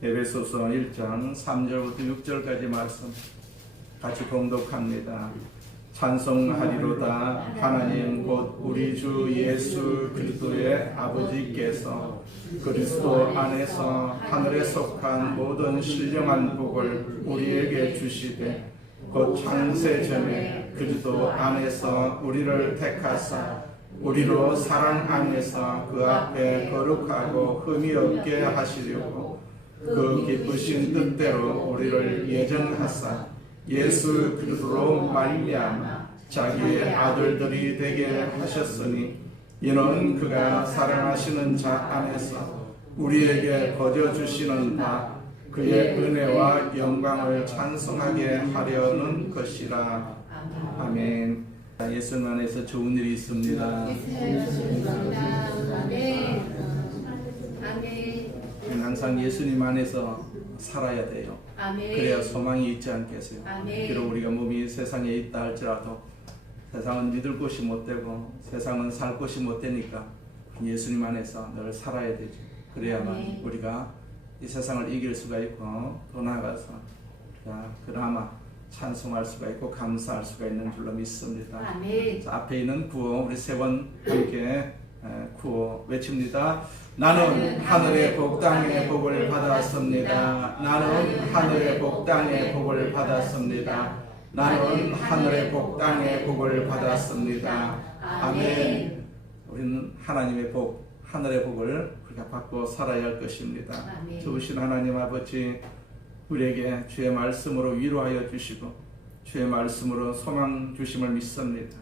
에베소서 1장 3절부터 6절까지 말씀 같이 봉독합니다. 찬송하리로다. 하나님 곧 우리 주 예수 그리스도의 아버지께서 그리스도 안에서 하늘에 속한 모든 신령한 복을 우리에게 주시되 곧 창세 전에 그리스도 안에서 우리를 택하사 우리로 사랑 안에서 그 앞에 거룩하고 흠이 없게 하시려고 그 기쁘신 뜻대로 우리를 예정하사 예수 그리스도로 말미암아 자기의 아들들이 되게 하셨으니 이는 그가 사랑하시는 자 안에서 우리에게 거저 주시는 바 그의 은혜와 영광을 찬송하게 하려는 것이라. 아멘. 예수 안에서 좋은 일이 있습니다. 항상 예수님 안에서 살아야 돼요. 아멘. 그래야 소망이 있지 않겠어요. 아멘. 비록 우리가 몸이 세상에 있다 할지라도 세상은 믿을 곳이 못 되고 세상은 살 곳이 못 되니까 예수님 안에서 늘 살아야 되죠. 그래야만 아멘. 우리가 이 세상을 이길 수가 있고 더 나아가서 그나마 찬송할 수가 있고 감사할 수가 있는 줄로 믿습니다. 아멘. 자, 앞에 있는 구호 우리 세 번 함께 구호 외칩니다. 나는 하늘의 복 땅의 복을 받았습니다. 나는 하늘의 복 땅의 복을 받았습니다. 나는 하늘의 복 땅의 복을 받았습니다. 아멘. 우리는 하나님의 복, 하늘의 복을 우리가 받고 살아야 할 것입니다. 아멘. 좋으신 하나님 아버지, 우리에게 주의 말씀으로 위로하여 주시고 주의 말씀으로 소망 주심을 믿습니다.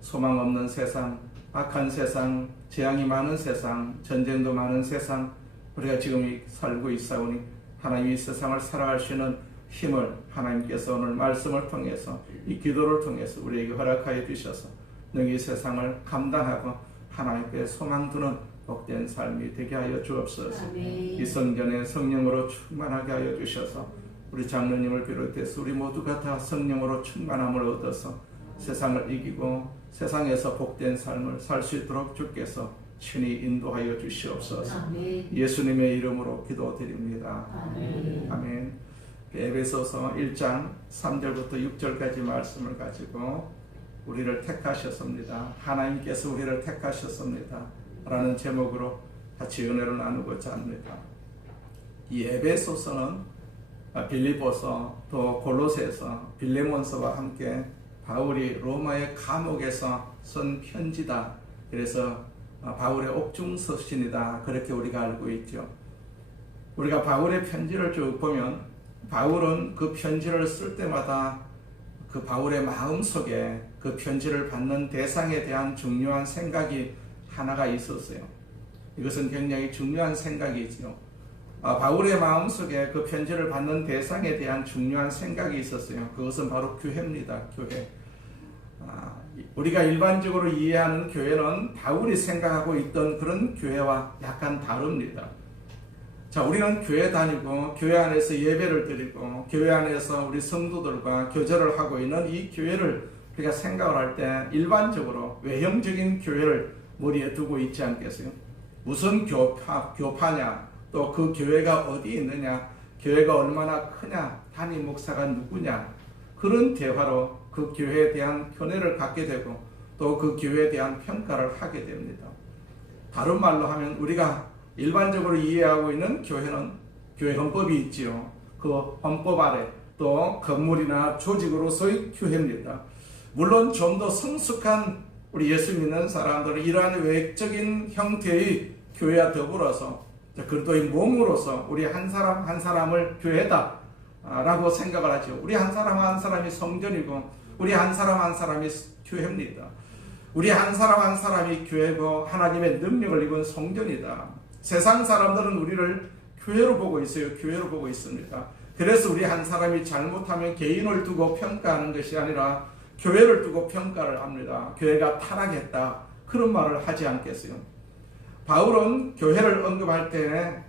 소망 없는 세상, 악한 세상, 재앙이 많은 세상, 전쟁도 많은 세상, 우리가 지금 살고 있사오니 하나님 이 세상을 살아갈 수 있는 힘을 하나님께서 오늘 말씀을 통해서 이 기도를 통해서 우리에게 허락하여 주셔서 능히 세상을 감당하고 하나님께 소망 두는 복된 삶이 되게 하여 주옵소서. 아멘. 이 성전에 성령으로 충만하게 하여 주셔서 우리 장로님을 비롯해서 우리 모두가 다 성령으로 충만함을 얻어서 세상을 이기고 세상에서 복된 삶을 살 수 있도록 주께서 친히 인도하여 주시옵소서. 아멘. 예수님의 이름으로 기도드립니다. 아멘. 아멘. 에베소서 1장 3절부터 6절까지 말씀을 가지고 우리를 택하셨습니다. 하나님께서 우리를 택하셨습니다. 라는 제목으로 같이 은혜를 나누고자 합니다. 이 에베소서는 빌립보서 또 골로새서 빌레몬서와 함께 바울이 로마의 감옥에서 쓴 편지다. 그래서 바울의 옥중서신이다. 그렇게 우리가 알고 있죠. 우리가 바울의 편지를 쭉 보면 바울은 그 편지를 쓸 때마다 그 바울의 마음속에 그 편지를 받는 대상에 대한 중요한 생각이 하나가 있었어요. 이것은 굉장히 중요한 생각이지요. 바울의 마음속에 그 편지를 받는 대상에 대한 중요한 생각이 있었어요. 그것은 바로 교회입니다. 교회. 우리가 일반적으로 이해하는 교회는 바울이 생각하고 있던 그런 교회와 약간 다릅니다. 자, 우리는 교회 다니고 교회 안에서 예배를 드리고 교회 안에서 우리 성도들과 교제를 하고 있는 이 교회를 우리가 생각을 할 때 일반적으로 외형적인 교회를 머리에 두고 있지 않겠어요? 무슨 교파냐, 또 그 교회가 어디 있느냐, 교회가 얼마나 크냐, 담임 목사가 누구냐, 그런 대화로 그 교회에 대한 견해를 갖게 되고 또 그 교회에 대한 평가를 하게 됩니다. 다른 말로 하면 우리가 일반적으로 이해하고 있는 교회는 교회 헌법이 있지요. 그 헌법 아래 또 건물이나 조직으로서의 교회입니다. 물론 좀 더 성숙한 우리 예수 믿는 사람들은 이러한 외적인 형태의 교회와 더불어서 그리스도의 몸으로서 우리 한 사람 한 사람을 교회다 라고 생각을 하죠. 우리 한 사람 한 사람이 성전이고 우리 한 사람 한 사람이 교회입니다. 우리 한 사람 한 사람이 교회고 하나님의 능력을 입은 성전이다. 세상 사람들은 우리를 교회로 보고 있어요. 교회로 보고 있습니다. 그래서 우리 한 사람이 잘못하면 개인을 두고 평가하는 것이 아니라 교회를 두고 평가를 합니다. 교회가 타락했다. 그런 말을 하지 않겠어요. 바울은 교회를 언급할 때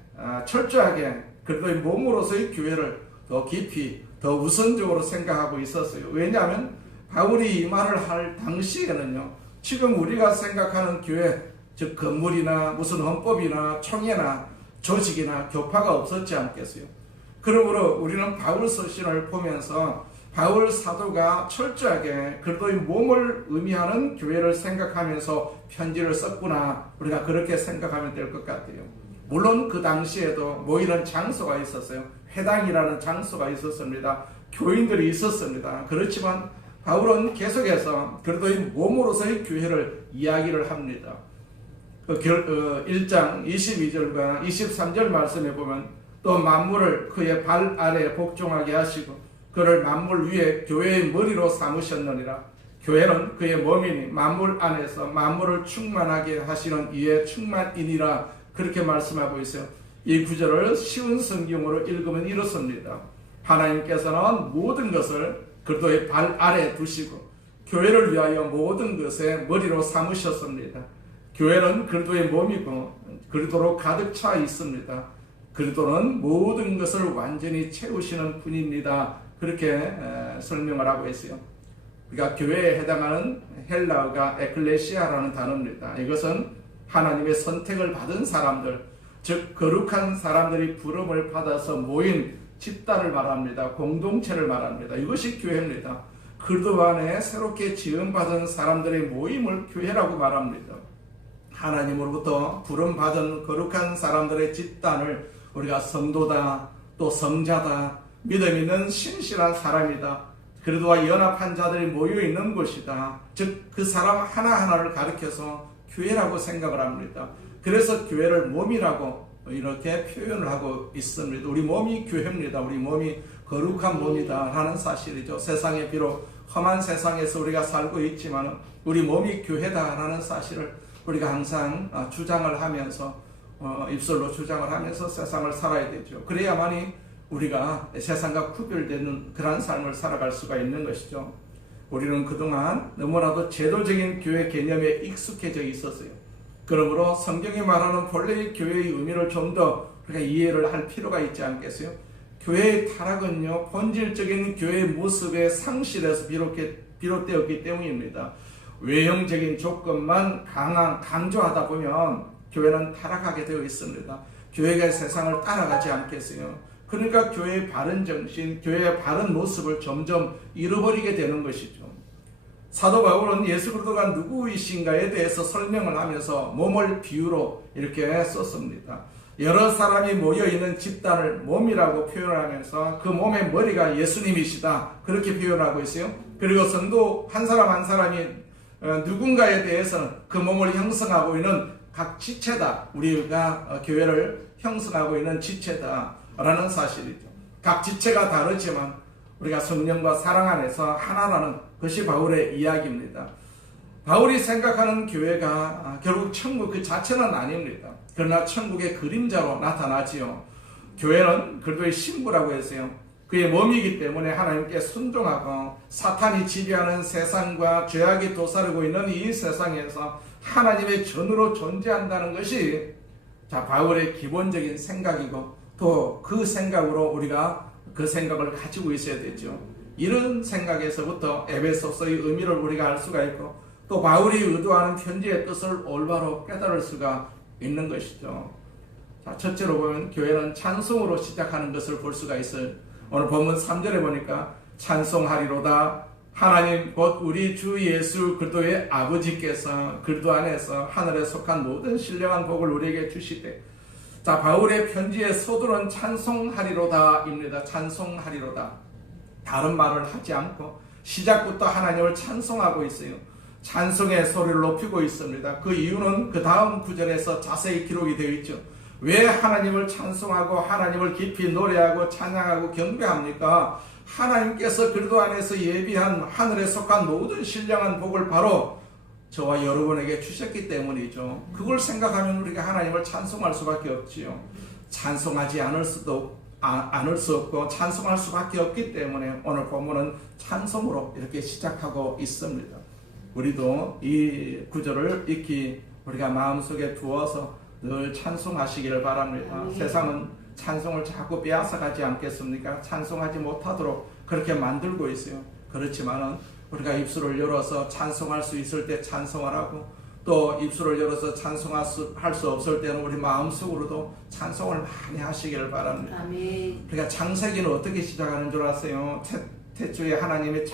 철저하게 그리스도의 몸으로서의 교회를 더 깊이 더 우선적으로 생각하고 있었어요. 왜냐하면 바울이 이 말을 할 당시에는요, 지금 우리가 생각하는 교회, 즉 건물이나 무슨 헌법이나 총회나 조직이나 교파가 없었지 않겠어요? 그러므로 우리는 바울 서신을 보면서 바울 사도가 철저하게 그리스도의 몸을 의미하는 교회를 생각하면서 편지를 썼구나, 우리가 그렇게 생각하면 될 것 같아요. 물론 그 당시에도 모이는 장소가 있었어요. 회당이라는 장소가 있었습니다. 교인들이 있었습니다. 그렇지만 바울은 계속해서 그리스도의 몸으로서의 교회를 이야기를 합니다. 1장 22절과 23절 말씀에 보면 또 만물을 그의 발 아래 복종하게 하시고 그를 만물 위에 교회의 머리로 삼으셨느니라. 교회는 그의 몸이니 만물 안에서 만물을 충만하게 하시는 이의 충만이니라. 그렇게 말씀하고 있어요. 이 구절을 쉬운 성경으로 읽으면 이렇습니다. 하나님께서는 모든 것을 그리스도의 발 아래 두시고 교회를 위하여 모든 것의 머리로 삼으셨습니다. 교회는 그리스도의 몸이고 그리스도로 가득 차 있습니다. 그리스도는 모든 것을 완전히 채우시는 분입니다. 그렇게 설명을 하고 있어요. 그러니까 교회에 해당하는 헬라어가 에클레시아라는 단어입니다. 이것은 하나님의 선택을 받은 사람들, 즉 거룩한 사람들이 부름을 받아서 모인 집단을 말합니다. 공동체를 말합니다. 이것이 교회입니다. 그리스도 안에 새롭게 지음받은 사람들의 모임을 교회라고 말합니다. 하나님으로부터 부름받은 거룩한 사람들의 집단을 우리가 성도다, 또 성자다, 믿음 있는 신실한 사람이다, 그리스도와 연합한 자들이 모여있는 곳이다, 즉 그 사람 하나하나를 가리켜서 교회라고 생각을 합니다. 그래서 교회를 몸이라고 이렇게 표현을 하고 있습니다. 우리 몸이 교회입니다. 우리 몸이 거룩한 몸이다 라는 사실이죠. 세상에 비록 험한 세상에서 우리가 살고 있지만 우리 몸이 교회다 라는 사실을 우리가 항상 주장을 하면서 입술로 주장을 하면서 세상을 살아야 되죠. 그래야만이 우리가 세상과 구별되는 그런 삶을 살아갈 수가 있는 것이죠. 우리는 그동안 너무나도 제도적인 교회 개념에 익숙해져 있었어요. 그러므로 성경이 말하는 본래의 교회의 의미를 좀 더 우리가 이해를 할 필요가 있지 않겠어요? 교회의 타락은요, 본질적인 교회의 모습의 상실에서 비롯되었기 때문입니다. 외형적인 조건만 강조하다 보면 교회는 타락하게 되어 있습니다. 교회가 세상을 따라가지 않겠어요? 그러니까 교회의 바른 정신, 교회의 바른 모습을 점점 잃어버리게 되는 것이죠. 사도 바울은 예수 그리스도가 누구이신가에 대해서 설명을 하면서 몸을 비유로 이렇게 썼습니다. 여러 사람이 모여있는 집단을 몸이라고 표현하면서 그 몸의 머리가 예수님이시다, 그렇게 표현하고 있어요. 그리고 성도 한 사람 한 사람이 누군가에 대해서는 그 몸을 형성하고 있는 각 지체다, 우리가 교회를 형성하고 있는 지체다 라는 사실이죠. 각 지체가 다르지만 우리가 성령과 사랑 안에서 하나라는 것이 바울의 이야기입니다. 바울이 생각하는 교회가 결국 천국 그 자체는 아닙니다. 그러나 천국의 그림자로 나타나지요. 교회는 그리스도의 신부라고 했어요. 그의 몸이기 때문에 하나님께 순종하고 사탄이 지배하는 세상과 죄악이 도사리고 있는 이 세상에서 하나님의 전으로 존재한다는 것이 바울의 기본적인 생각이고, 또 그 생각으로 우리가 그 생각을 가지고 있어야 되죠. 이런 생각에서부터 에베소서의 의미를 우리가 알 수가 있고, 또 바울이 의도하는 편지의 뜻을 올바로 깨달을 수가 있는 것이죠. 자, 첫째로 보면 교회는 찬송으로 시작하는 것을 볼 수가 있어요. 오늘 본문 3절에 보니까 찬송하리로다 하나님 곧 우리 주 예수 그리스도의 아버지께서 그리스도 안에서 하늘에 속한 모든 신령한 복을 우리에게 주시되. 자, 바울의 편지의 서두는 찬송하리로다입니다. 찬송하리로다. 다른 말을 하지 않고 시작부터 하나님을 찬송하고 있어요. 찬송의 소리를 높이고 있습니다. 그 이유는 그 다음 구절에서 자세히 기록이 되어 있죠. 왜 하나님을 찬송하고 하나님을 깊이 노래하고 찬양하고 경배합니까? 하나님께서 그리스도 안에서 예비한 하늘에 속한 모든 신령한 복을 바로 저와 여러분에게 주셨기 때문이죠. 그걸 생각하면 우리가 하나님을 찬송할 수밖에 없지요. 찬송하지 않을 수 없고 찬송할 수밖에 없기 때문에 오늘 본문은 찬송으로 이렇게 시작하고 있습니다. 우리도 이 구절을 익히 우리가 마음속에 두어서 늘 찬송하시기를 바랍니다. 세상은 찬송을 자꾸 빼앗아가지 않겠습니까? 찬송하지 못하도록 그렇게 만들고 있어요. 그렇지만은 우리가 입술을 열어서 찬송할 수 있을 때 찬송을 하고, 또 입술을 열어서 찬송할 수 없을 때는 우리 마음속으로도 찬송을 많이 하시기를 바랍니다. 아멘. 그러니까 창세기는 어떻게 시작하는 줄 아세요? 태초에 하나님이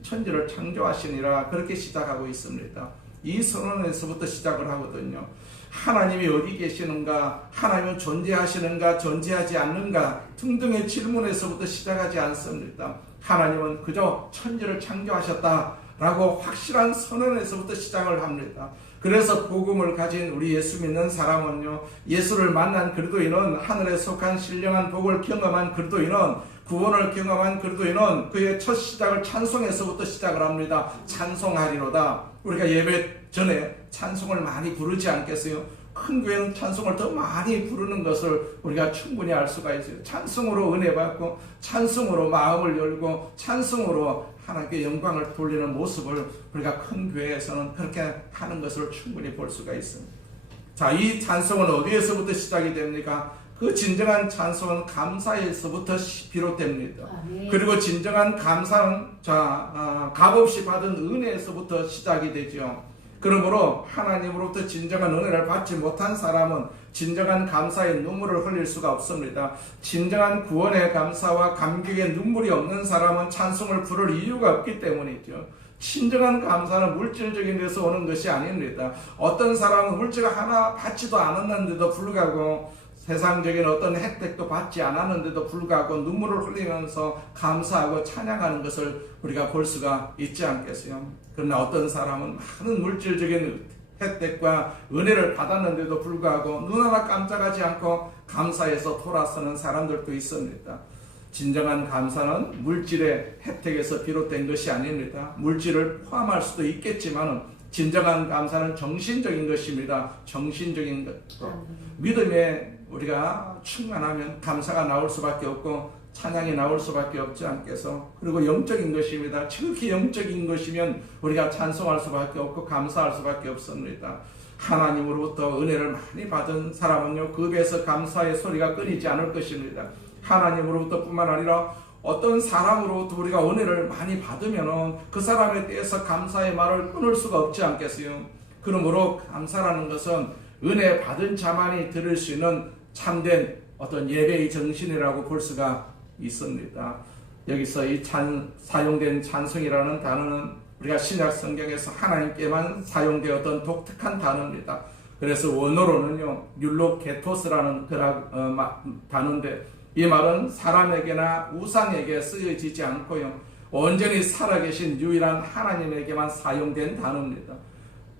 천지를 창조하시니라 그렇게 시작하고 있습니다. 이 선언에서부터 시작을 하거든요. 하나님이 어디 계시는가, 하나님은 존재하시는가, 존재하지 않는가 등등의 질문에서부터 시작하지 않습니다. 하나님은 그저 천지를 창조하셨다라고 확실한 선언에서부터 시작을 합니다. 그래서 복음을 가진 우리 예수 믿는 사람은요, 예수를 만난 그리스도인은, 하늘에 속한 신령한 복을 경험한 그리스도인은, 구원을 경험한 그리스도인은 그의 첫 시작을 찬송에서부터 시작을 합니다. 찬송하리로다. 우리가 예배 전에 찬송을 많이 부르지 않겠어요? 큰 교회는 찬송을 더 많이 부르는 것을 우리가 충분히 알 수가 있어요. 찬송으로 은혜 받고, 찬송으로 마음을 열고, 찬송으로 하나님께 영광을 돌리는 모습을 우리가 큰 교회에서는 그렇게 하는 것을 충분히 볼 수가 있습니다. 자, 이 찬송은 어디에서부터 시작이 됩니까? 그 진정한 찬송은 감사에서부터 비롯됩니다. 아멘. 그리고 진정한 감사는 값없이 받은 은혜에서부터 시작이 되죠. 그러므로 하나님으로부터 진정한 은혜를 받지 못한 사람은 진정한 감사의 눈물을 흘릴 수가 없습니다. 진정한 구원의 감사와 감격의 눈물이 없는 사람은 찬송을 부를 이유가 없기 때문이죠. 진정한 감사는 물질적인 데서 오는 것이 아닙니다. 어떤 사람은 물질 하나 받지도 않았는데도 불구하고, 세상적인 어떤 혜택도 받지 않았는데도 불구하고 눈물을 흘리면서 감사하고 찬양하는 것을 우리가 볼 수가 있지 않겠어요? 그러나 어떤 사람은 많은 물질적인 혜택과 은혜를 받았는데도 불구하고 눈 하나 깜짝하지 않고 감사해서 돌아서는 사람들도 있습니다. 진정한 감사는 물질의 혜택에서 비롯된 것이 아닙니다. 물질을 포함할 수도 있겠지만 진정한 감사는 정신적인 것입니다. 정신적인 것. 믿음에 우리가 충만하면 감사가 나올 수밖에 없고 찬양이 나올 수밖에 없지 않겠어. 그리고 영적인 것입니다. 지극히 영적인 것이면 우리가 찬송할 수밖에 없고 감사할 수밖에 없습니다. 하나님으로부터 은혜를 많이 받은 사람은요, 그 배에서 감사의 소리가 끊이지 않을 것입니다. 하나님으로부터 뿐만 아니라 어떤 사람으로부터 우리가 은혜를 많이 받으면 그 사람에 대해서 감사의 말을 끊을 수가 없지 않겠어요? 그러므로 감사라는 것은 은혜 받은 자만이 들을 수 있는 참된 어떤 예배의 정신이라고 볼 수가 있습니다. 여기서 이 사용된 찬송이라는 단어는 우리가 신약 성경에서 하나님께만 사용되었던 독특한 단어입니다. 그래서 원어로는요, 율로게토스라는 단어인데, 이 말은 사람에게나 우상에게 쓰여지지 않고요, 온전히 살아계신 유일한 하나님에게만 사용된 단어입니다.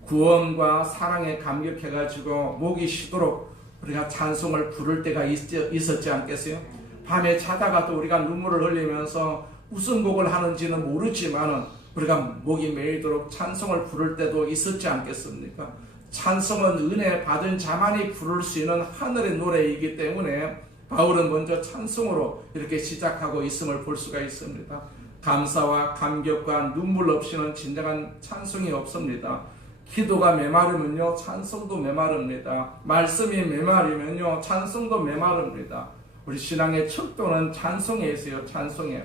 구원과 사랑에 감격해가지고 목이 쉬도록 우리가 찬송을 부를 때가 있었지 않겠어요? 밤에 자다가도 우리가 눈물을 흘리면서 무슨 곡을 하는지는 모르지만 우리가 목이 메이도록 찬송을 부를 때도 있었지 않겠습니까? 찬송은 은혜 받은 자만이 부를 수 있는 하늘의 노래이기 때문에 바울은 먼저 찬송으로 이렇게 시작하고 있음을 볼 수가 있습니다. 감사와 감격과 눈물 없이는 진정한 찬송이 없습니다. 기도가 메마르면요, 찬송도 메마릅니다. 말씀이 메마르면요, 찬송도 메마릅니다. 우리 신앙의 척도는 찬송에 있어요. 찬송에.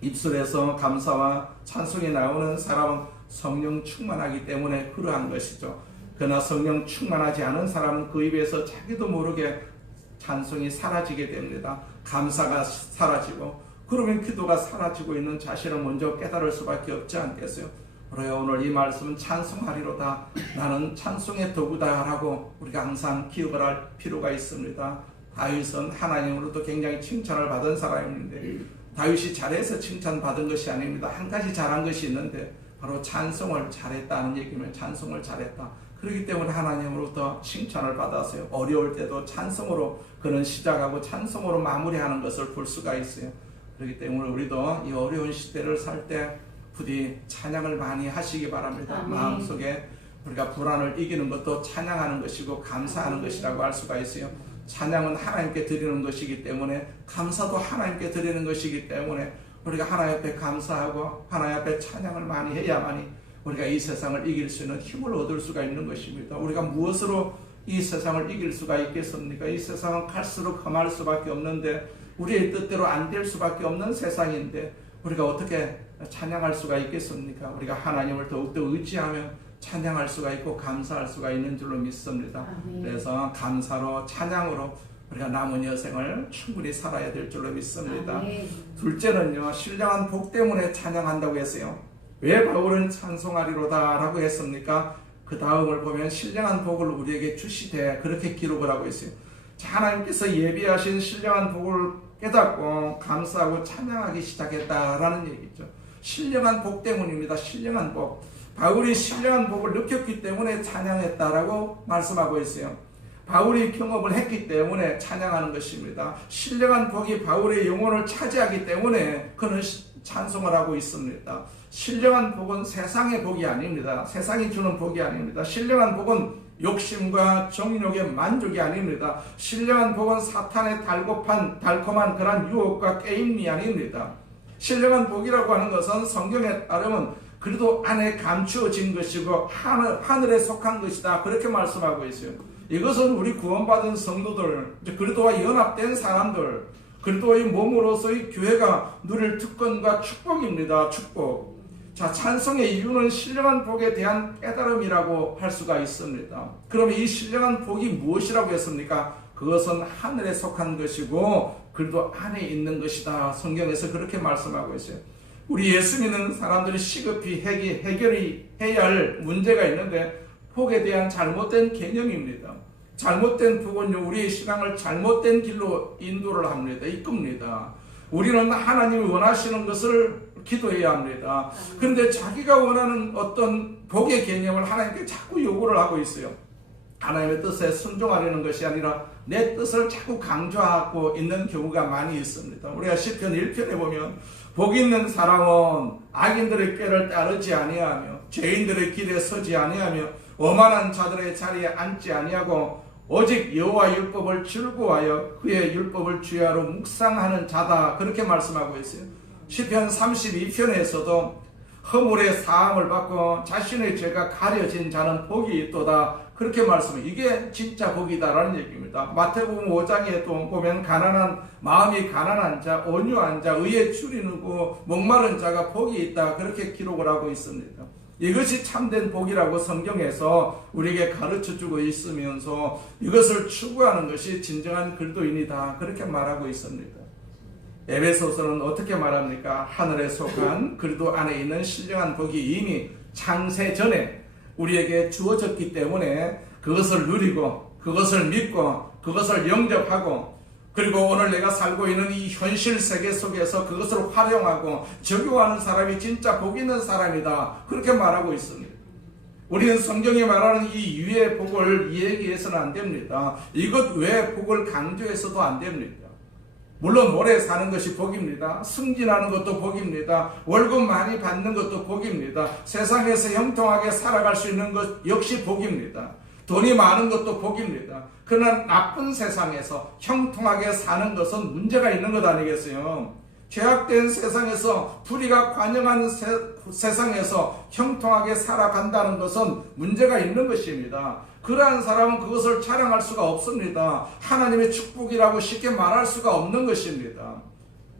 입술에서 감사와 찬송이 나오는 사람은 성령 충만하기 때문에 그러한 것이죠. 그러나 성령 충만하지 않은 사람은 그 입에서 자기도 모르게 찬송이 사라지게 됩니다. 감사가 사라지고, 그러면 기도가 사라지고 있는 자신을 먼저 깨달을 수밖에 없지 않겠어요? 그래요, 오늘 이 말씀은 찬송하리로다, 나는 찬송의 도구다 라고 우리가 항상 기억을 할 필요가 있습니다. 다윗은 하나님으로부터 굉장히 칭찬을 받은 사람인데, 다윗이 잘해서 칭찬받은 것이 아닙니다. 한 가지 잘한 것이 있는데 바로 찬송을 잘했다는 얘기면 찬송을 잘했다. 그렇기 때문에 하나님으로부터 칭찬을 받았어요. 어려울 때도 찬송으로 그는 시작하고 찬송으로 마무리하는 것을 볼 수가 있어요. 그렇기 때문에 우리도 이 어려운 시대를 살 때 부디 찬양을 많이 하시기 바랍니다. 아멘. 마음속에 우리가 불안을 이기는 것도 찬양하는 것이고 감사하는 것이라고 할 수가 있어요. 찬양은 하나님께 드리는 것이기 때문에, 감사도 하나님께 드리는 것이기 때문에 우리가 하나님 앞에 감사하고 하나님 앞에 찬양을 많이 해야만이 우리가 이 세상을 이길 수 있는 힘을 얻을 수가 있는 것입니다. 우리가 무엇으로 이 세상을 이길 수가 있겠습니까? 이 세상은 갈수록 험할 수밖에 없는데, 우리의 뜻대로 안 될 수밖에 없는 세상인데 우리가 어떻게 찬양할 수가 있겠습니까? 우리가 하나님을 더욱더 의지하며 찬양할 수가 있고 감사할 수가 있는 줄로 믿습니다. 그래서 감사로 찬양으로 우리가 남은 여생을 충분히 살아야 될 줄로 믿습니다. 둘째는요, 신령한 복 때문에 찬양한다고 했어요. 왜 바울은 찬송하리로다 라고 했습니까? 그 다음을 보면 신령한 복을 우리에게 주시되 그렇게 기록을 하고 있어요. 자, 하나님께서 예비하신 신령한 복을 깨닫고 감사하고 찬양하기 시작했다라는 얘기죠. 신령한 복 때문입니다. 신령한 복. 바울이 신령한 복을 느꼈기 때문에 찬양했다라고 말씀하고 있어요. 바울이 경험을 했기 때문에 찬양하는 것입니다. 신령한 복이 바울의 영혼을 차지하기 때문에 그는 찬송을 하고 있습니다. 신령한 복은 세상의 복이 아닙니다. 세상이 주는 복이 아닙니다. 신령한 복은 욕심과 정욕의 만족이 아닙니다. 신령한 복은 사탄의 달콤한 그런 유혹과 게임이 아닙니다. 신령한 복이라고 하는 것은 성경에 따르면 그래도 안에 감추어진 것이고 하늘에 속한 것이다, 그렇게 말씀하고 있어요. 이것은 우리 구원받은 성도들, 그리스도와 연합된 사람들, 그리스도의 몸으로서의 교회가 누릴 특권과 축복입니다. 축복. 자, 찬송의 이유는 신령한 복에 대한 깨달음이라고 할 수가 있습니다. 그럼 이 신령한 복이 무엇이라고 했습니까? 그것은 하늘에 속한 것이고 그리스도 안에 있는 것이다. 성경에서 그렇게 말씀하고 있어요. 우리 예수 믿는 사람들이 시급히 해결해야 할 문제가 있는데 복에 대한 잘못된 개념입니다. 잘못된 복은요, 우리의 신앙을 잘못된 길로 인도를 합니다. 이끕니다. 우리는 하나님이 원하시는 것을 기도해야 합니다. 그런데 자기가 원하는 어떤 복의 개념을 하나님께 자꾸 요구를 하고 있어요. 하나님의 뜻에 순종하려는 것이 아니라 내 뜻을 자꾸 강조하고 있는 경우가 많이 있습니다. 우리가 시편 1편에 보면 복 있는 사람은 악인들의 꾀를 따르지 아니하며 죄인들의 길에 서지 아니하며 오만한 자들의 자리에 앉지 아니하고 오직 여호와 율법을 즐거워하여 그의 율법을 주야로 묵상하는 자다, 그렇게 말씀하고 있어요. 시편 32편에서도 허물의 사함을 받고 자신의 죄가 가려진 자는 복이 있도다, 그렇게 말씀해요. 이게 진짜 복이다라는 얘기입니다. 마태복음 5장에 또 보면 마음이 가난한 자, 온유한 자, 의에 추리누고 목마른 자가 복이 있다, 그렇게 기록을 하고 있습니다. 이것이 참된 복이라고 성경에서 우리에게 가르쳐주고 있으면서 이것을 추구하는 것이 진정한 그리스도인이다, 그렇게 말하고 있습니다. 에베소서는 어떻게 말합니까? 하늘에 속한 그리스도 안에 있는 신령한 복이 이미 창세 전에 우리에게 주어졌기 때문에 그것을 누리고 그것을 믿고 그것을 영접하고 그리고 오늘 내가 살고 있는 이 현실 세계 속에서 그것을 활용하고 적용하는 사람이 진짜 복 있는 사람이다, 그렇게 말하고 있습니다. 우리는 성경이 말하는 이 유의 복을 얘기해서는 안 됩니다. 이것 외에 복을 강조해서도 안 됩니다. 물론 오래 사는 것이 복입니다. 승진하는 것도 복입니다. 월급 많이 받는 것도 복입니다. 세상에서 형통하게 살아갈 수 있는 것 역시 복입니다. 돈이 많은 것도 복입니다. 그러나 나쁜 세상에서 형통하게 사는 것은 문제가 있는 것 아니겠어요? 죄악된 세상에서 불의가 관영한 세상에서 형통하게 살아간다는 것은 문제가 있는 것입니다. 그러한 사람은 그것을 자랑할 수가 없습니다. 하나님의 축복이라고 쉽게 말할 수가 없는 것입니다.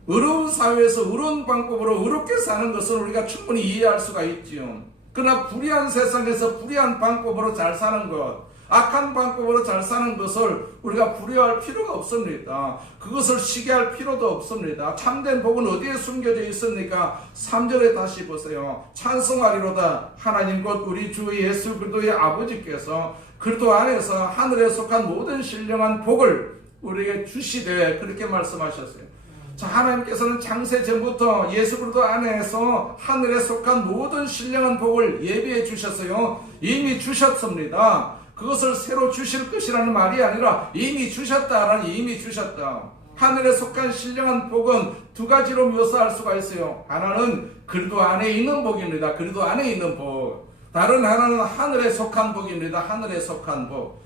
의로운 사회에서 의로운 방법으로 의롭게 사는 것은 우리가 충분히 이해할 수가 있지요. 그러나 불의한 세상에서 불의한 방법으로 잘 사는 것, 악한 방법으로 잘 사는 것을 우리가 부려할 필요가 없습니다. 그것을 시기할 필요도 없습니다. 참된 복은 어디에 숨겨져 있습니까? 3절에 다시 보세요. 찬송하리로다. 하나님 곧 우리 주 예수 그리스도의 아버지께서 그리스도 안에서 하늘에 속한 모든 신령한 복을 우리에게 주시되, 그렇게 말씀하셨어요. 자, 하나님께서는 창세 전부터 예수 그리스도 안에서 하늘에 속한 모든 신령한 복을 예비해 주셨어요. 이미 주셨습니다. 그것을 새로 주실 것이라는 말이 아니라 이미 주셨다. 하늘에 속한 신령한 복은 두 가지로 묘사할 수가 있어요. 하나는 그리스도 안에 있는 복입니다. 그리스도 안에 있는 복. 다른 하나는 하늘에 속한 복입니다. 하늘에 속한 복.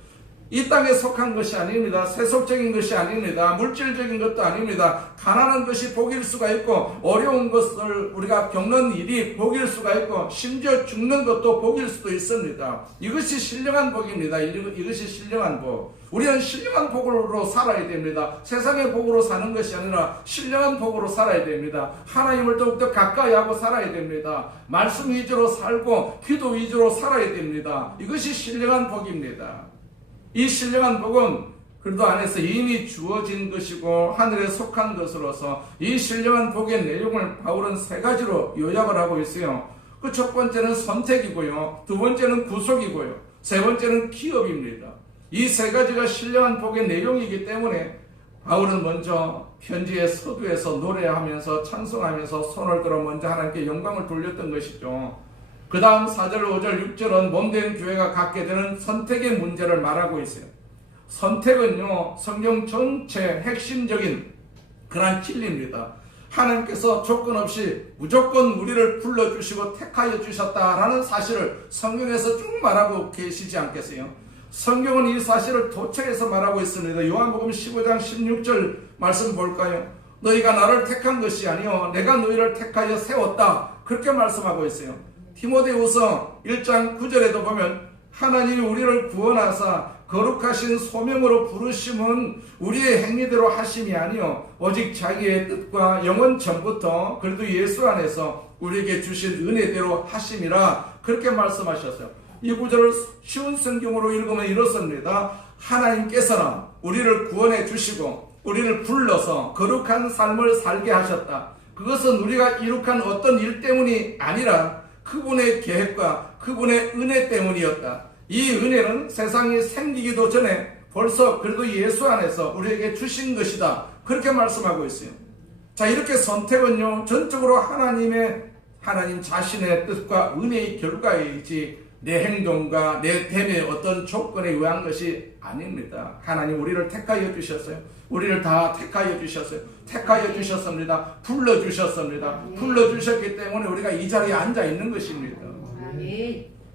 이 땅에 속한 것이 아닙니다. 세속적인 것이 아닙니다. 물질적인 것도 아닙니다. 가난한 것이 복일 수가 있고 어려운 것을 우리가 겪는 일이 복일 수가 있고 심지어 죽는 것도 복일 수도 있습니다. 이것이 신령한 복입니다. 이것이 신령한 복. 우리는 신령한 복으로 살아야 됩니다. 세상의 복으로 사는 것이 아니라 신령한 복으로 살아야 됩니다. 하나님을 더욱더 가까이 하고 살아야 됩니다. 말씀 위주로 살고 기도 위주로 살아야 됩니다. 이것이 신령한 복입니다. 이 신령한 복은 그리스도 안에서 이미 주어진 것이고 하늘에 속한 것으로서 이 신령한 복의 내용을 바울은 세 가지로 요약을 하고 있어요. 그 첫 번째는 선택이고요, 두 번째는 구속이고요, 세 번째는 기업입니다. 이 세 가지가 신령한 복의 내용이기 때문에 바울은 먼저 편지의 서두에서 노래하면서 찬송하면서 손을 들어 먼저 하나님께 영광을 돌렸던 것이죠. 그 다음 4절, 5절, 6절은 몸된 교회가 갖게 되는 선택의 문제를 말하고 있어요. 선택은요, 성경 전체 핵심적인 그런 진리입니다. 하나님께서 조건 없이 무조건 우리를 불러주시고 택하여 주셨다라는 사실을 성경에서 쭉 말하고 계시지 않겠어요? 성경은 이 사실을 도처에서 말하고 있습니다. 요한복음 15장 16절 말씀 볼까요? 너희가 나를 택한 것이 아니요 내가 너희를 택하여 세웠다, 그렇게 말씀하고 있어요. 디모데후서 1장 9절에도 보면 하나님이 우리를 구원하사 거룩하신 소명으로 부르심은 우리의 행위대로 하심이 아니요 오직 자기의 뜻과 영원 전부터 그리스도 예수 안에서 우리에게 주신 은혜대로 하심이라, 그렇게 말씀하셨어요. 이 구절을 쉬운 성경으로 읽으면 이렇습니다. 하나님께서는 우리를 구원해 주시고 우리를 불러서 거룩한 삶을 살게 하셨다. 그것은 우리가 이룩한 어떤 일 때문이 아니라 그분의 계획과 그분의 은혜 때문이었다. 이 은혜는 세상이 생기기도 전에 벌써 그래도 예수 안에서 우리에게 주신 것이다, 그렇게 말씀하고 있어요. 자, 이렇게 선택은요 전적으로 하나님 자신의 뜻과 은혜의 결과이지 내 행동과 내 됨의 어떤 조건에 의한 것이 아닙니다. 하나님 우리를 택하여 주셨어요. 우리를 다 택하여 주셨어요. 택하여 주셨습니다. 불러주셨습니다. 불러주셨기 때문에 우리가 이 자리에 앉아 있는 것입니다.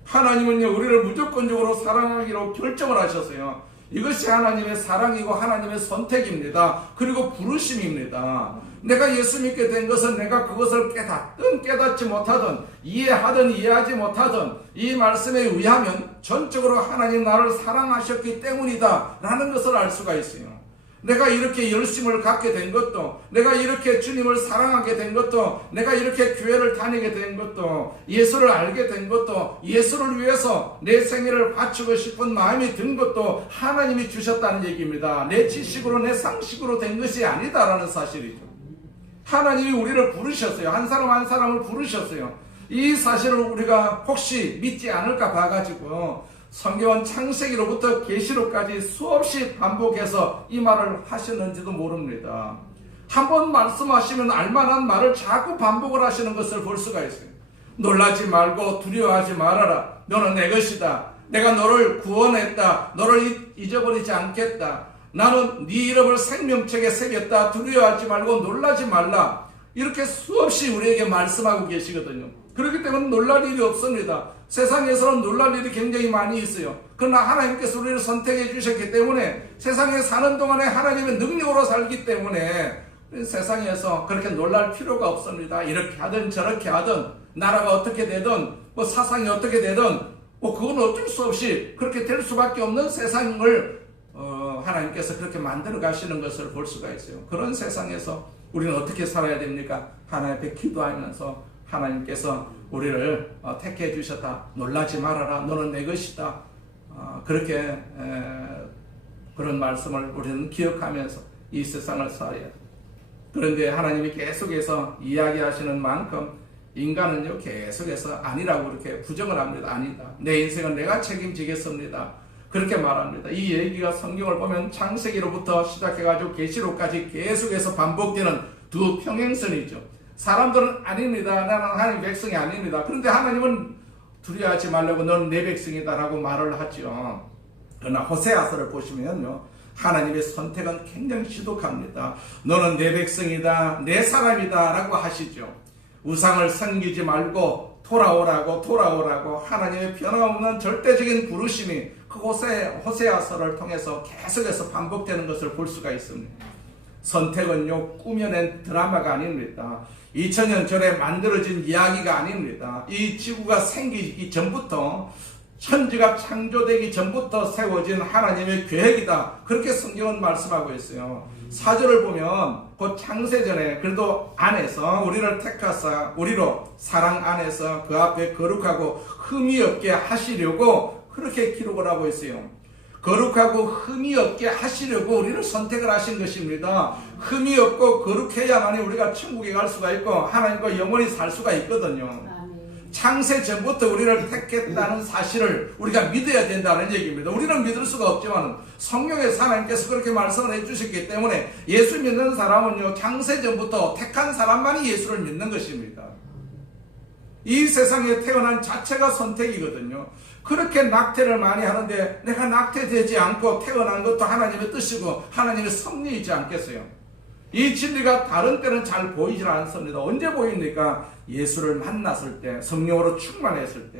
하나님은요 우리를 무조건적으로 사랑하기로 결정을 하셨어요. 이것이 하나님의 사랑이고 하나님의 선택입니다. 그리고 부르심입니다. 내가 예수 믿게 된 것은 내가 그것을 깨닫든 깨닫지 못하든 이해하든 이해하지 못하든 이 말씀에 의하면 전적으로 하나님 나를 사랑하셨기 때문이다 라는 것을 알 수가 있어요. 내가 이렇게 열심을 갖게 된 것도, 내가 이렇게 주님을 사랑하게 된 것도, 내가 이렇게 교회를 다니게 된 것도, 예수를 알게 된 것도, 예수를 위해서 내 생애를 바치고 싶은 마음이 든 것도 하나님이 주셨다는 얘기입니다. 내 지식으로 내 상식으로 된 것이 아니다라는 사실이죠. 하나님이 우리를 부르셨어요. 한 사람 한 사람을 부르셨어요. 이 사실을 우리가 혹시 믿지 않을까 봐가지고 성경은 창세기로부터 계시록까지 수없이 반복해서 이 말을 하셨는지도 모릅니다. 한번 말씀하시면 알만한 말을 자꾸 반복을 하시는 것을 볼 수가 있어요. 놀라지 말고 두려워하지 말아라. 너는 내 것이다. 내가 너를 구원했다. 너를 잊어버리지 않겠다. 나는 네 이름을 생명책에 새겼다. 두려워하지 말고 놀라지 말라. 이렇게 수없이 우리에게 말씀하고 계시거든요. 그렇기 때문에 놀랄 일이 없습니다. 세상에서는 놀랄 일이 굉장히 많이 있어요. 그러나 하나님께서 우리를 선택해 주셨기 때문에 세상에 사는 동안에 하나님의 능력으로 살기 때문에 세상에서 그렇게 놀랄 필요가 없습니다. 이렇게 하든 저렇게 하든 나라가 어떻게 되든 뭐 사상이 어떻게 되든 뭐 그건 어쩔 수 없이 그렇게 될 수밖에 없는 세상을 하나님께서 그렇게 만들어 가시는 것을 볼 수가 있어요. 그런 세상에서 우리는 어떻게 살아야 됩니까? 하나님 앞에 기도하면서 하나님께서 우리를 택해 주셨다. 놀라지 말아라. 너는 내 것이다. 그렇게 그런 말씀을 우리는 기억하면서 이 세상을 살아야 돼. 그런데 하나님이 계속해서 이야기하시는 만큼 인간은요 계속해서 아니라고 이렇게 부정을 합니다. 아니다. 내 인생은 내가 책임지겠습니다. 그렇게 말합니다. 이 얘기가 성경을 보면 창세기로부터 시작해가지고 계시록까지 계속해서 반복되는 두 평행선이죠. 사람들은 아닙니다. 나는 하나님 백성이 아닙니다. 그런데 하나님은 두려워하지 말라고 너는 내 백성이다 라고 말을 하죠. 그러나 호세아서를 보시면요 하나님의 선택은 굉장히 지독합니다. 너는 내 백성이다, 내 사람이다 라고 하시죠. 우상을 섬기지 말고 돌아오라고 하나님의 변함없는 절대적인 부르심이 그 호세아서를 통해서 계속해서 반복되는 것을 볼 수가 있습니다. 선택은요, 꾸며낸 드라마가 아닙니다. 2000년 전에 만들어진 이야기가 아닙니다. 이 지구가 생기기 전부터, 천지가 창조되기 전부터 세워진 하나님의 계획이다. 그렇게 성경은 말씀하고 있어요. 4절을 보면 그 창세전에 그래도 안에서 우리를 택하사 우리로 사랑 안에서 그 앞에 거룩하고 흠이 없게 하시려고 그렇게 기록을 하고 있어요. 거룩하고 흠이 없게 하시려고 우리를 선택을 하신 것입니다. 흠이 없고 거룩해야만이 우리가 천국에 갈 수가 있고 하나님과 영원히 살 수가 있거든요. 창세 전부터 우리를 택했다는 사실을 우리가 믿어야 된다는 얘기입니다. 우리는 믿을 수가 없지만 성령의 하나님께서 그렇게 말씀을 해주셨기 때문에 예수 믿는 사람은요, 창세 전부터 택한 사람만이 예수를 믿는 것입니다. 이 세상에 태어난 자체가 선택이거든요. 그렇게 낙태를 많이 하는데 내가 낙태되지 않고 태어난 것도 하나님의 뜻이고 하나님의 섭리이지 않겠어요? 이 진리가 다른 때는 잘 보이질 않습니다. 언제 보입니까? 예수를 만났을 때, 성령으로 충만했을 때,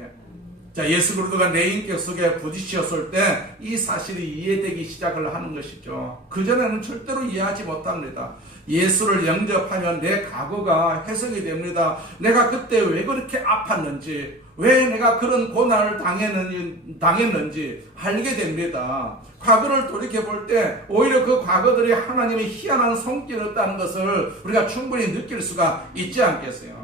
자, 예수 그리스도가 내 인격 속에 부딪혔을 때 이 사실이 이해되기 시작을 하는 것이죠. 그전에는 절대로 이해하지 못합니다. 예수를 영접하면 내 과거가 해석이 됩니다. 내가 그때 왜 그렇게 아팠는지, 왜 내가 그런 고난을 당했는지 알게 됩니다. 과거를 돌이켜볼 때 오히려 그 과거들이 하나님의 희한한 손길이었다는 것을 우리가 충분히 느낄 수가 있지 않겠어요?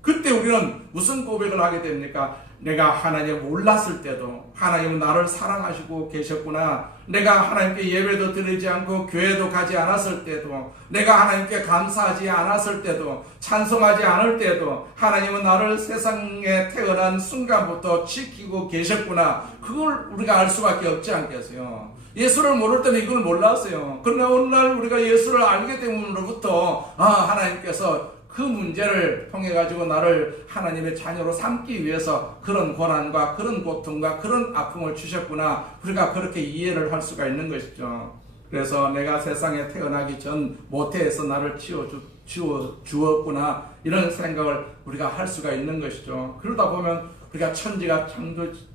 그때 우리는 무슨 고백을 하게 됩니까? 내가 하나님을 몰랐을 때도 하나님은 나를 사랑하시고 계셨구나. 내가 하나님께 예배도 드리지 않고 교회도 가지 않았을 때도, 내가 하나님께 감사하지 않았을 때도, 찬송하지 않을 때도 하나님은 나를 세상에 태어난 순간부터 지키고 계셨구나. 그걸 우리가 알 수밖에 없지 않겠어요? 예수를 모를 때는 이걸 몰랐어요. 그러나 어느 날 우리가 예수를 알게 됨으로부터 하나님께서 그 문제를 통해 가지고 나를 하나님의 자녀로 삼기 위해서 그런 고난과 그런 고통과 그런 아픔을 주셨구나. 우리가 그렇게 이해를 할 수가 있는 것이죠. 그래서 내가 세상에 태어나기 전 모태에서 나를 주었구나. 이런 생각을 우리가 할 수가 있는 것이죠. 그러다 보면 우리가 천지가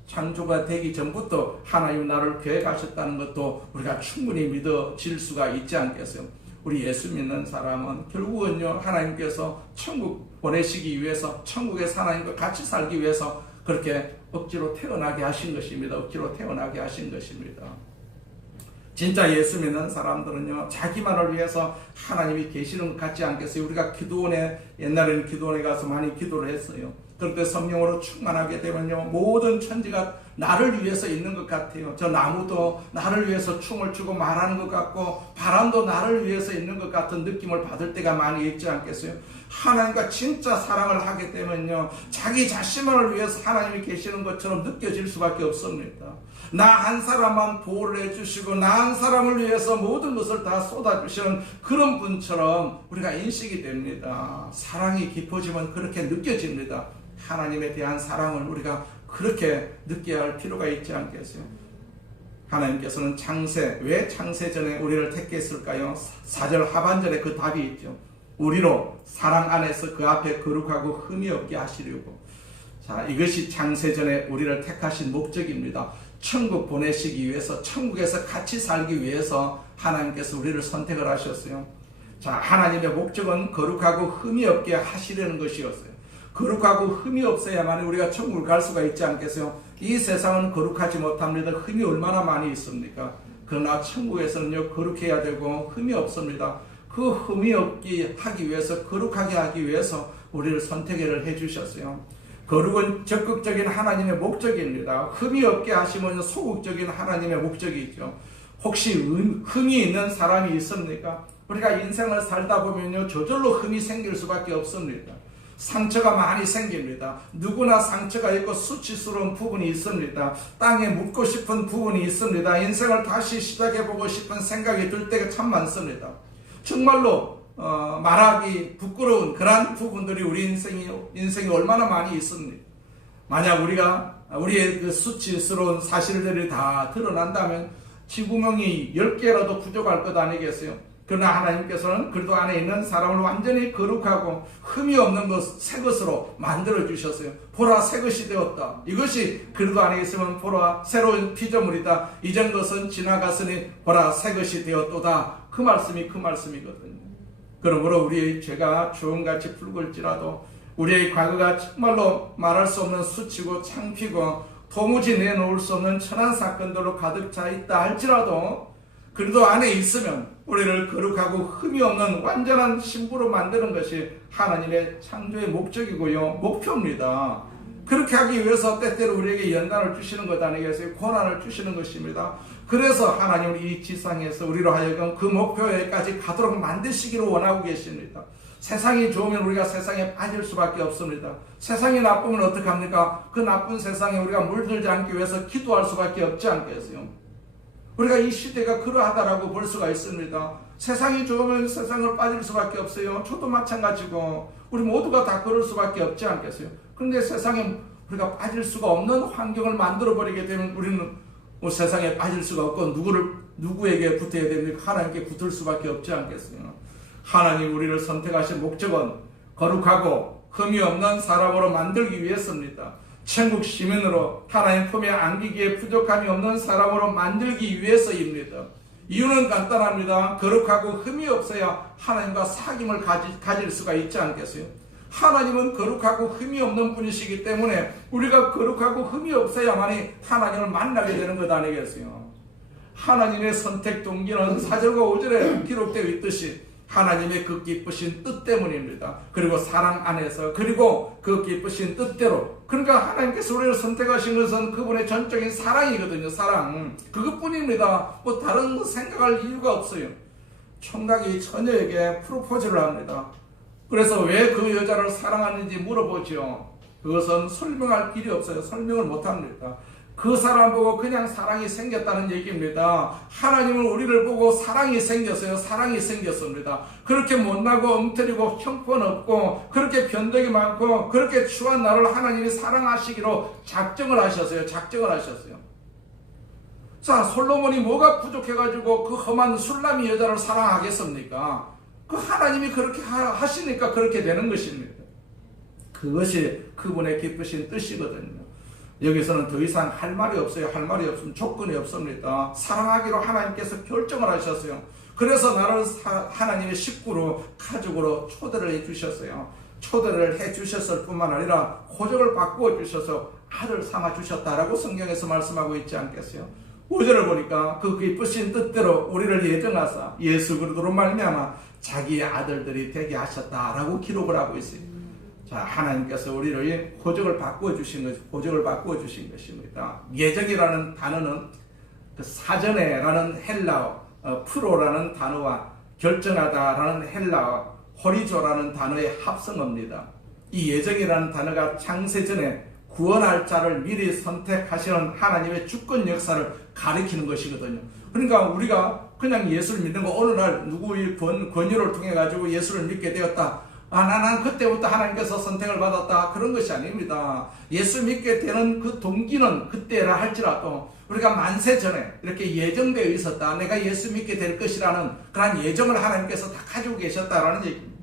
창조가 되기 전부터 하나님 나를 계획하셨다는 것도 우리가 충분히 믿어질 수가 있지 않겠어요? 우리 예수 믿는 사람은 결국은요, 하나님께서 천국 보내시기 위해서, 천국에서 하나님과 같이 살기 위해서 그렇게 억지로 태어나게 하신 것입니다. 억지로 태어나게 하신 것입니다. 진짜 예수 믿는 사람들은요, 자기만을 위해서 하나님이 계시는 것 같지 않겠어요? 우리가 옛날에는 기도원에 가서 많이 기도를 했어요. 그런데 성령으로 충만하게 되면요, 모든 천지가 나를 위해서 있는 것 같아요. 저 나무도 나를 위해서 춤을 추고 말하는 것 같고, 바람도 나를 위해서 있는 것 같은 느낌을 받을 때가 많이 있지 않겠어요? 하나님과 진짜 사랑을 하게 되면요, 자기 자신만을 위해서 하나님이 계시는 것처럼 느껴질 수밖에 없습니다. 나 한 사람만 보호를 해주시고 나 한 사람을 위해서 모든 것을 다 쏟아주시는 그런 분처럼 우리가 인식이 됩니다. 사랑이 깊어지면 그렇게 느껴집니다. 하나님에 대한 사랑을 우리가 그렇게 느껴야 할 필요가 있지 않겠어요? 하나님께서는 왜 창세 전에 우리를 택했을까요? 4절 하반절에 그 답이 있죠. 우리로 사랑 안에서 그 앞에 거룩하고 흠이 없게 하시려고. 자, 이것이 창세 전에 우리를 택하신 목적입니다. 천국 보내시기 위해서, 천국에서 같이 살기 위해서 하나님께서 우리를 선택을 하셨어요. 자, 하나님의 목적은 거룩하고 흠이 없게 하시려는 것이었어요. 거룩하고 흠이 없어야만 우리가 천국을 갈 수가 있지 않겠어요? 이 세상은 거룩하지 못합니다. 흠이 얼마나 많이 있습니까? 그러나 천국에서는요, 거룩해야 되고 흠이 없습니다. 그 흠이 없게 하기 위해서, 거룩하게 하기 위해서 우리를 선택을 해주셨어요. 거룩은 적극적인 하나님의 목적입니다. 흠이 없게 하시면 소극적인 하나님의 목적이죠. 혹시 흠이 있는 사람이 있습니까? 우리가 인생을 살다 보면요, 저절로 흠이 생길 수밖에 없습니다. 상처가 많이 생깁니다. 누구나 상처가 있고 수치스러운 부분이 있습니다. 땅에 묻고 싶은 부분이 있습니다. 인생을 다시 시작해보고 싶은 생각이 들 때가 참 많습니다. 정말로 말하기 부끄러운 그런 부분들이 우리 인생이 얼마나 많이 있습니다. 만약 우리의 그 수치스러운 사실들이 다 드러난다면 지구명이 10개라도 부족할 것 아니겠어요? 그러나 하나님께서는 그래도 안에 있는 사람을 완전히 거룩하고 흠이 없는 새 것으로 만들어 주셨어요. 보라, 새 것이 되었다. 이것이 그래도 안에 있으면 보라, 새로운 피조물이다. 이전 것은 지나갔으니 보라, 새 것이 되었도다. 그 말씀이거든요. 그러므로 우리의 죄가 주홍같이 붉을지라도 우리의 과거가 정말로 말할 수 없는 수치고 창피고 도무지 내놓을 수 없는 천한 사건들로 가득 차 있다 할지라도 그래도 안에 있으면 우리를 거룩하고 흠이 없는 완전한 신부로 만드는 것이 하나님의 창조의 목적이고요, 목표입니다. 그렇게 하기 위해서 때때로 우리에게 연단을 주시는 것 아니겠어요? 고난을 주시는 것입니다. 그래서 하나님은 이 지상에서 우리로 하여금 그 목표에까지 가도록 만드시기를 원하고 계십니다. 세상이 좋으면 우리가 세상에 빠질 수밖에 없습니다. 세상이 나쁘면 어떡합니까? 그 나쁜 세상에 우리가 물들지 않기 위해서 기도할 수밖에 없지 않겠어요? 우리가 이 시대가 그러하다라고 볼 수가 있습니다. 세상이 좋으면 세상을 빠질 수밖에 없어요. 저도 마찬가지고 우리 모두가 다 그럴 수밖에 없지 않겠어요? 그런데 세상에 우리가 빠질 수가 없는 환경을 만들어버리게 되면 우리는 세상에 빠질 수가 없고 누구에게 붙어야 됩니까? 하나님께 붙을 수밖에 없지 않겠어요? 하나님 우리를 선택하신 목적은 거룩하고 흠이 없는 사람으로 만들기 위해서입니다. 천국 시민으로 하나님 품에 안기기에 부족함이 없는 사람으로 만들기 위해서입니다. 이유는 간단합니다. 거룩하고 흠이 없어야 하나님과 사귐을 가질 수가 있지 않겠어요? 하나님은 거룩하고 흠이 없는 분이시기 때문에 우리가 거룩하고 흠이 없어야만이 하나님을 만나게 되는 것 아니겠어요? 하나님의 선택 동기는 4절과 5절에 기록되어 있듯이 하나님의 그 기쁘신 뜻 때문입니다. 그리고 사랑 안에서, 그리고 그 기쁘신 뜻대로. 그러니까 하나님께서 우리를 선택하신 것은 그분의 전적인 사랑이거든요. 사랑. 그것뿐입니다. 뭐 다른 생각할 이유가 없어요. 총각이 처녀에게 프로포즈를 합니다. 그래서 왜 그 여자를 사랑하는지 물어보죠. 그것은 설명할 길이 없어요. 설명을 못합니다. 그 사람 보고 그냥 사랑이 생겼다는 얘기입니다. 하나님은 우리를 보고 사랑이 생겼어요. 사랑이 생겼습니다. 그렇게 못나고 엉터리고 형편없고 그렇게 변덕이 많고 그렇게 추한 나를 하나님이 사랑하시기로 작정을 하셨어요. 자, 솔로몬이 뭐가 부족해가지고 그 험한 술람이 여자를 사랑하겠습니까? 그 하나님이 그렇게 하시니까 그렇게 되는 것입니다. 그것이 그분의 기쁘신 뜻이거든요. 여기서는 더 이상 할 말이 없어요. 할 말이 없으면 조건이 없습니다. 사랑하기로 하나님께서 결정을 하셨어요. 그래서 나를 하나님의 식구로, 가족으로 초대를 해주셨어요. 초대를 해주셨을 뿐만 아니라 호적을 바꾸어 주셔서 아들 삼아 주셨다라고 성경에서 말씀하고 있지 않겠어요? 5절을 보니까 그 기쁘신 뜻대로 우리를 예정하사 예수 그리스도로 말미암아 자기의 아들들이 되게 하셨다라고 기록을 하고 있어요. 자, 하나님께서 우리를 호적을 바꾸어 주신 것입니다. 예정이라는 단어는 그 사전에라는 헬라어, 프로라는 단어와 결정하다라는 헬라어, 호리조라는 단어의 합성어입니다. 이 예정이라는 단어가 창세전에 구원할 자를 미리 선택하시는 하나님의 주권 역사를 가리키는 것이거든요. 그러니까 우리가 그냥 예수를 믿는 거 어느 날 누구의 권유를 통해 가지고 예수를 믿게 되었다. 나는 그때부터 하나님께서 선택을 받았다. 그런 것이 아닙니다. 예수 믿게 되는 그 동기는 그때라 할지라도 우리가 만세 전에 이렇게 예정되어 있었다. 내가 예수 믿게 될 것이라는 그런 예정을 하나님께서 다 가지고 계셨다라는 얘기입니다.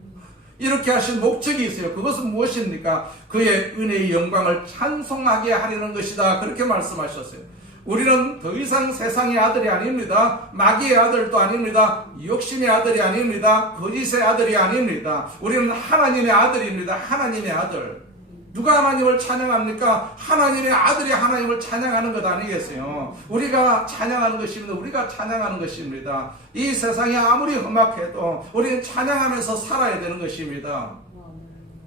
이렇게 하신 목적이 있어요. 그것은 무엇입니까? 그의 은혜의 영광을 찬송하게 하려는 것이다. 그렇게 말씀하셨어요. 우리는 더 이상 세상의 아들이 아닙니다. 마귀의 아들도 아닙니다. 욕심의 아들이 아닙니다. 거짓의 아들이 아닙니다. 우리는 하나님의 아들입니다. 하나님의 아들. 누가 하나님을 찬양합니까? 하나님의 아들이 하나님을 찬양하는 것 아니겠어요? 우리가 찬양하는 것입니다. 우리가 찬양하는 것입니다. 이 세상이 아무리 험악해도 우리는 찬양하면서 살아야 되는 것입니다.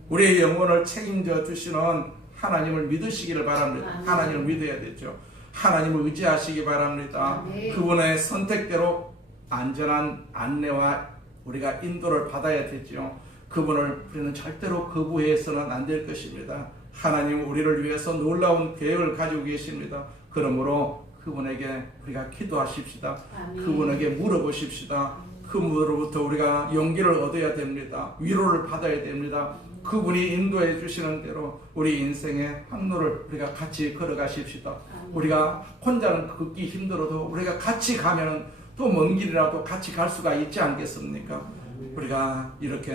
우리의 영혼을 책임져 주시는 하나님을 믿으시기를 바랍니다. 하나님을 믿어야 되죠. 하나님을 의지하시기 바랍니다. 그분의 선택대로 안전한 안내와 우리가 인도를 받아야 되죠. 그분을 우리는 절대로 거부해서는 안 될 것입니다. 하나님은 우리를 위해서 놀라운 계획을 가지고 계십니다. 그러므로 그분에게 우리가 기도하십시다. 그분에게 물어보십시다. 그분으로부터 우리가 용기를 얻어야 됩니다. 위로를 받아야 됩니다. 그분이 인도해 주시는 대로 우리 인생의 항로를 우리가 같이 걸어가십시다. 우리가 혼자는 걷기 힘들어도 우리가 같이 가면 또 먼 길이라도 같이 갈 수가 있지 않겠습니까? 우리가 이렇게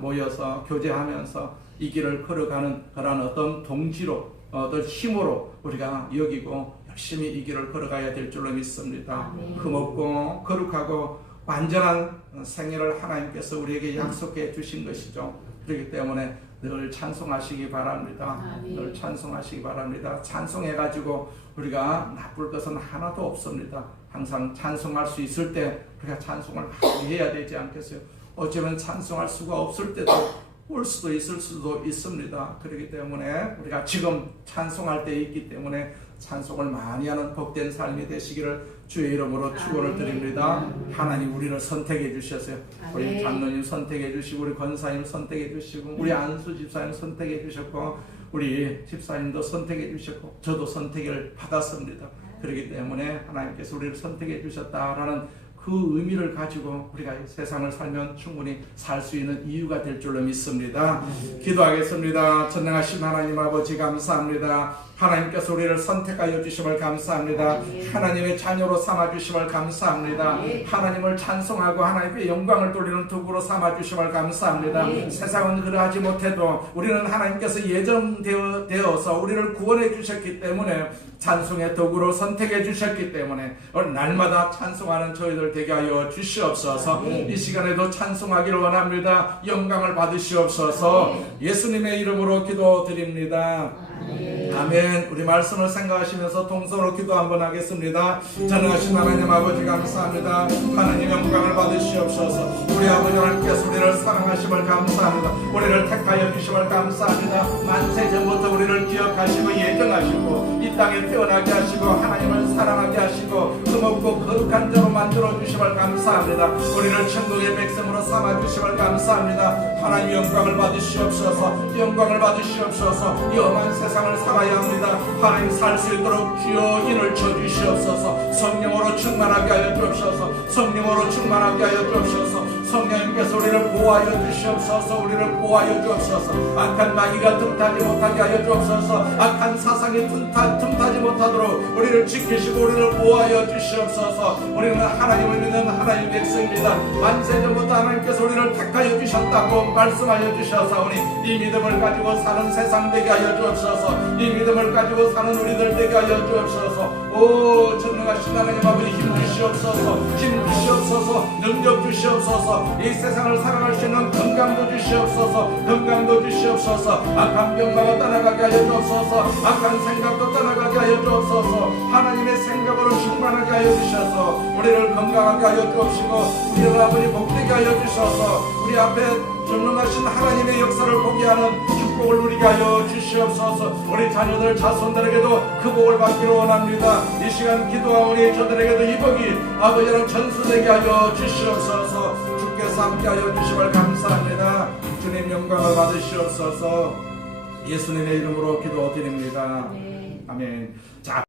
모여서 교제하면서 이 길을 걸어가는 그런 어떤 동지로, 어떤 힘으로 우리가 여기고 열심히 이 길을 걸어가야 될 줄로 믿습니다. 흠없고 거룩하고 완전한 생애를 하나님께서 우리에게 약속해 주신 것이죠. 그렇기 때문에 늘 찬송하시기 바랍니다. 늘 찬송하시기 바랍니다. 찬송해가지고 우리가 나쁠 것은 하나도 없습니다. 항상 찬송할 수 있을 때 우리가 찬송을 많이 해야 되지 않겠어요? 어쩌면 찬송할 수가 없을 때도 올 수도 있을 수도 있습니다. 그렇기 때문에 우리가 지금 찬송할 때 있기 때문에 찬송을 많이 하는 복된 삶이 되시기를 주의 이름으로 축원을 드립니다. 하나님 우리를 선택해 주셨어요. 우리 장로님 선택해 주시고 우리 권사님 선택해 주시고 우리 안수 집사님 선택해 주셨고 우리 집사님도 선택해 주셨고 저도 선택을 받았습니다. 그렇기 때문에 하나님께서 우리를 선택해 주셨다라는 그 의미를 가지고 우리가 이 세상을 살면 충분히 살 수 있는 이유가 될 줄로 믿습니다. 기도하겠습니다. 전능하신 하나님 아버지 감사합니다. 하나님께서 우리를 선택하여 주심을 감사합니다. 하나님의 자녀로 삼아주심을 감사합니다. 하나님을 찬송하고 하나님의 영광을 돌리는 도구로 삼아주심을 감사합니다. 세상은 그러하지 못해도 우리는 하나님께서 예정되어서 우리를 구원해 주셨기 때문에 찬송의 도구로 선택해 주셨기 때문에 오늘 날마다 찬송하는 저희들 되게 하여 주시옵소서. 이 시간에도 찬송하기를 원합니다. 영광을 받으시옵소서. 예수님의 이름으로 기도드립니다. 아멘. 우리 말씀을 생각하시면서 동서로 기도 한번 하겠습니다. 전능하신 하나님 아버지 감사합니다. 하나님 영광을 받으시옵소서. 우리 아버지 하나님께서 우리를 사랑하심을 감사합니다. 우리를 택하여 주심을 감사합니다. 만세 전부터 우리를 기억하시고 예정하시고 이 땅에 태어나게 하시고 하나님을 사랑하게 하시고 흠없고 거룩한 자로 만들어 주심을 감사합니다. 우리를 천국의 백성으로 삼아 주심을 감사합니다. 하나님 영광을 받으시옵소서. 영광을 받으시옵소서. 이 험한 세상을 살아야 합니다. 하나님 살 수 있도록 주여 인을 쳐주시옵소서. 성령으로 충만하게 하여 주옵소서. 성령으로 충만하게 하여 주옵소서. 성령님께서 우리를 보호하여 주시옵소서. 우리를 보호하여 주옵소서. 악한 마귀가 틈타지 못하게 하여 주옵소서. 악한 사상이 틈타지 못하도록 우리를 지키시고 우리를 보호하여 주시옵소서. 우리는 하나님을 믿는 하나님의 백성입니다. 만세전부터 하나님께서 우리를 택하여 주셨다고 말씀하여 주셔서 이 믿음을 가지고 사는 세상 되게 하여 주옵소서. 이 믿음을 가지고 사는 우리들 되게 하여 주옵소서. 오 전능하신 하나님 아버지 힘 주시옵소서. 힘 주시옵소서. 능력 주시옵소서. 이 세상을 살아갈 수 있는 건강도 주시옵소서. 건강도 주시옵소서. 악한 병마가 떠나가게 하여 주옵소서. 악한 생각도 떠나가게 하여 주옵소서. 하나님의 생각으로 충만하게 하여 주셔서 우리를 건강하게 하여 주옵시고 우리를 아버지 복되게 하여 주셔서 우리 앞에 전능하신 하나님의 역사를 보게 하는 축복을 누리게 하여 주시옵소서. 우리 자녀들 자손들에게도 그 복을 받기를 원합니다. 이 시간 기도하오니 저들에게도 이 복이 아버지는 전수되게 하여 주시옵소서. 주께서 함께하여 주심을 감사합니다. 주님 영광을 받으시옵소서. 예수님의 이름으로 기도드립니다. 아멘. 자.